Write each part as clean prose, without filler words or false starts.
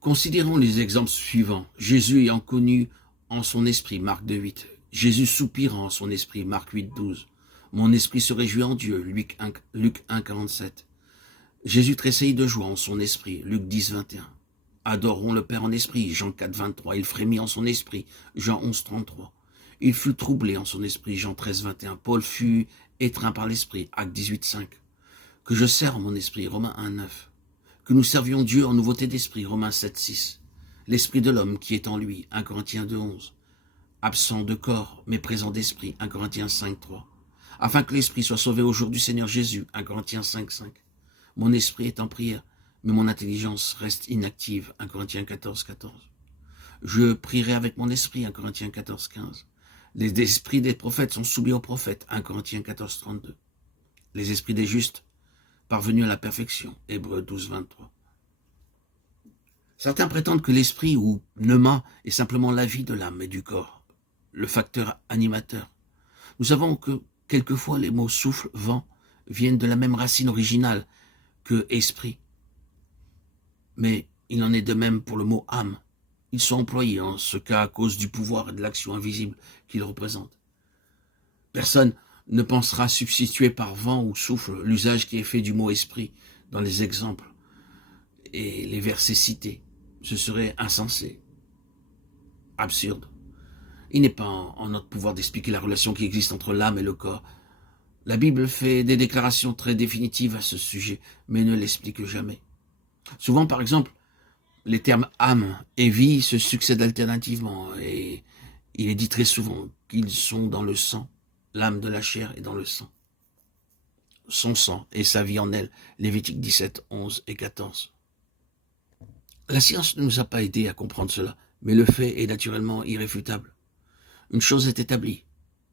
Considérons les exemples suivants. Jésus ayant connu en son esprit, Marc 2,8. Jésus soupirant en son esprit, Marc 8,12. Mon esprit se réjouit en Dieu, Luc 1,47. Jésus tressaillit de joie en son esprit, Luc 10,21. Adorons le Père en esprit, Jean 4,23. Il frémit en son esprit, Jean 11,33. Il fut troublé en son esprit, Jean 13,21. Paul fut étreint par l'esprit, Actes 18,5. Que je sers en mon esprit, Romains 1,9. Que nous servions Dieu en nouveauté d'esprit, Romains 7,6. L'esprit de l'homme qui est en lui, 1 Corinthiens 2,11. Absent de corps, mais présent d'esprit, 1 Corinthiens 5,3. Afin que l'esprit soit sauvé au jour du Seigneur Jésus, 1 Corinthiens 5,5. Mon esprit est en prière, mais mon intelligence reste inactive, 1 Corinthiens 14,14. Je prierai avec mon esprit, 1 Corinthiens 14,15. Les esprits des prophètes sont soumis aux prophètes, 1 Corinthiens 14,32. Les esprits des justes parvenus à la perfection, Hébreux 12,23. Certains prétendent que l'esprit ou pneuma est simplement la vie de l'âme et du corps, le facteur animateur. Nous savons que quelquefois les mots souffle, vent viennent de la même racine originale que esprit. Mais il en est de même pour le mot âme. Ils sont employés en ce cas à cause du pouvoir et de l'action invisible qu'ils représentent. Personne ne pensera substituer par vent ou souffle l'usage qui est fait du mot esprit dans les exemples et les versets cités. Ce serait insensé, absurde. Il n'est pas en notre pouvoir d'expliquer la relation qui existe entre l'âme et le corps. La Bible fait des déclarations très définitives à ce sujet, mais ne l'explique jamais. Souvent, par exemple, les termes âme et vie se succèdent alternativement, et il est dit très souvent qu'ils sont dans le sang. L'âme de la chair est dans le sang. Son sang et sa vie en elle, Lévitique 17, 11 et 14. La science ne nous a pas aidés à comprendre cela, mais le fait est naturellement irréfutable. Une chose est établie,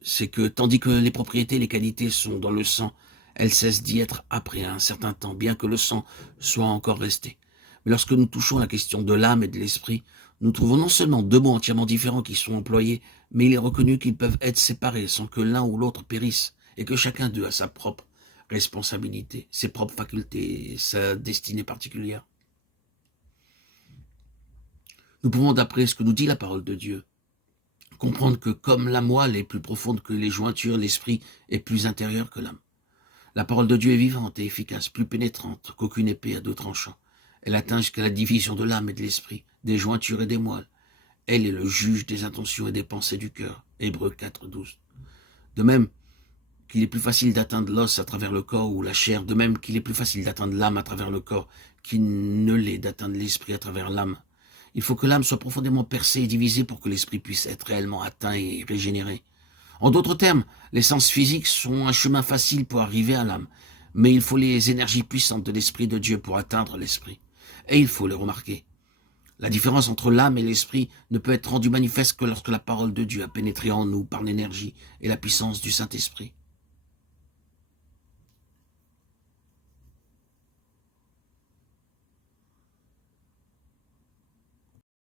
c'est que tandis que les propriétés et les qualités sont dans le sang, elles cessent d'y être après un certain temps, bien que le sang soit encore resté. Mais lorsque nous touchons la question de l'âme et de l'esprit, nous trouvons non seulement deux mots entièrement différents qui sont employés, mais il est reconnu qu'ils peuvent être séparés sans que l'un ou l'autre périsse, et que chacun d'eux a sa propre responsabilité, ses propres facultés et sa destinée particulière. Nous pouvons, d'après ce que nous dit la parole de Dieu, comprendre que comme la moelle est plus profonde que les jointures, l'esprit est plus intérieur que l'âme. La parole de Dieu est vivante et efficace, plus pénétrante qu'aucune épée à deux tranchants. Elle atteint jusqu'à la division de l'âme et de l'esprit, des jointures et des moelles. Elle est le juge des intentions et des pensées du cœur. Hébreux 4, 12. De même qu'il est plus facile d'atteindre l'os à travers le corps ou la chair, de même qu'il est plus facile d'atteindre l'âme à travers le corps qu'il ne l'est d'atteindre l'esprit à travers l'âme. Il faut que l'âme soit profondément percée et divisée pour que l'esprit puisse être réellement atteint et régénéré. En d'autres termes, les sens physiques sont un chemin facile pour arriver à l'âme, mais il faut les énergies puissantes de l'Esprit de Dieu pour atteindre l'esprit. Et il faut le remarquer. La différence entre l'âme et l'esprit ne peut être rendue manifeste que lorsque la parole de Dieu a pénétré en nous par l'énergie et la puissance du Saint-Esprit.